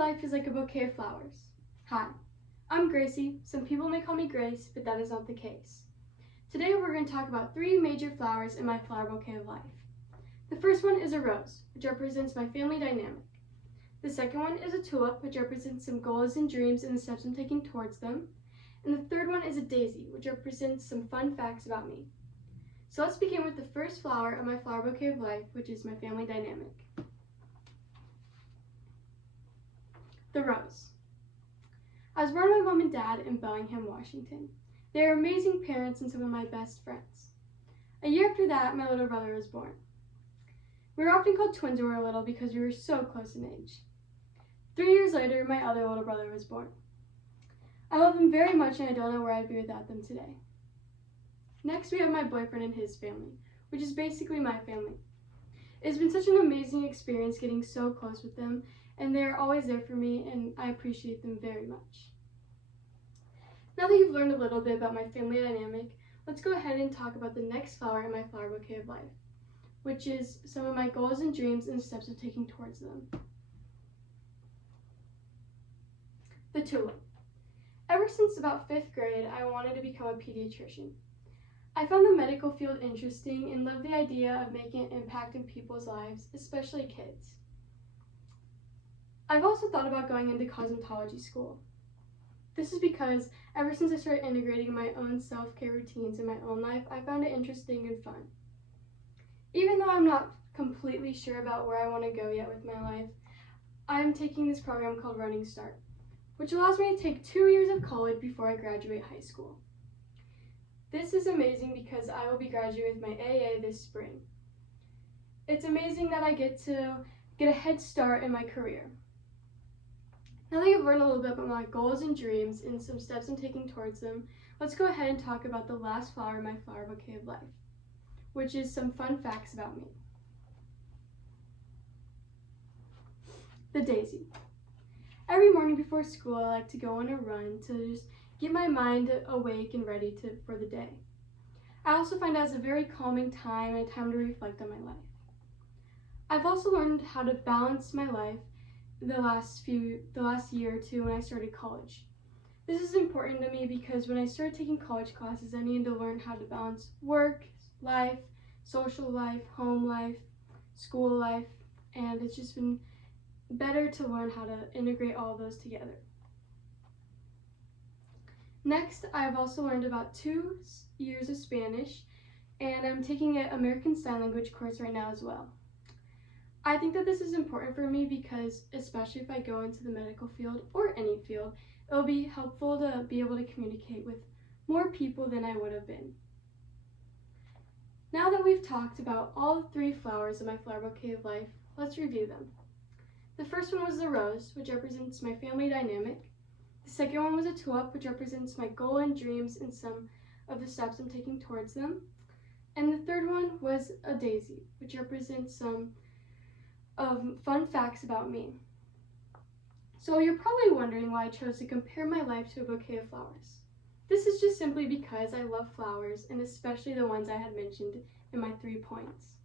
life is like a bouquet of flowers. Hi, I'm Gracie. Some people may call me Grace, but that is not the case. Today we're going to talk about 3 major flowers in my flower bouquet of life. The first one is a rose, which represents my family dynamic. The second one is a tulip, which represents some goals and dreams and the steps I'm taking towards them. And the third one is a daisy, which represents some fun facts about me. So let's begin with the first flower of my flower bouquet of life, which is my family dynamic. The rose. I was born by my mom and dad in Bellingham, Washington. They are amazing parents and some of my best friends. A year after that, my little brother was born. We were often called twins when we were little because we were so close in age. 3 years later, my other little brother was born. I love them very much and I don't know where I'd be without them today. Next, we have my boyfriend and his family, which is basically my family. It's been such an amazing experience getting so close with them, and they're always there for me, and I appreciate them very much. Now that you've learned a little bit about my family dynamic, let's go ahead and talk about the next flower in my flower bouquet of life, which is some of my goals and dreams and steps of taking towards them. The tulip. Ever since about 5th grade, I wanted to become a pediatrician. I found the medical field interesting and loved the idea of making an impact in people's lives, especially kids. I've also thought about going into cosmetology school. This is because ever since I started integrating my own self-care routines in my own life, I found it interesting and fun. Even though I'm not completely sure about where I want to go yet with my life, I'm taking this program called Running Start, which allows me to take 2 years of college before I graduate high school. This is amazing because I will be graduating with my AA this spring. It's amazing that I get to get a head start in my career. Now that you've learned a little bit about my goals and dreams and some steps I'm taking towards them, let's go ahead and talk about the last flower in my flower bouquet of life, which is some fun facts about me. The daisy. Every morning before school, I like to go on a run to just get my mind awake and ready for the day. I also find it as a very calming time and a time to reflect on my life. I've also learned how to balance my life the last year or two when I started college. This is important to me because when I started taking college classes, I needed to learn how to balance work, life, social life, home life, school life, and it's just been better to learn how to integrate all of those together. Next, I've also learned about 2 years of Spanish, and I'm taking an American Sign Language course right now as well. I think that this is important for me because, especially if I go into the medical field or any field, it will be helpful to be able to communicate with more people than I would have been. Now that we've talked about all 3 flowers in my flower bouquet of life, let's review them. The first one was the rose, which represents my family dynamic. The second one was a tulip, which represents my goal and dreams and some of the steps I'm taking towards them. And the third one was a daisy, which represents some fun facts about me. So you're probably wondering why I chose to compare my life to a bouquet of flowers. This is just simply because I love flowers, and especially the ones I had mentioned in my 3 points.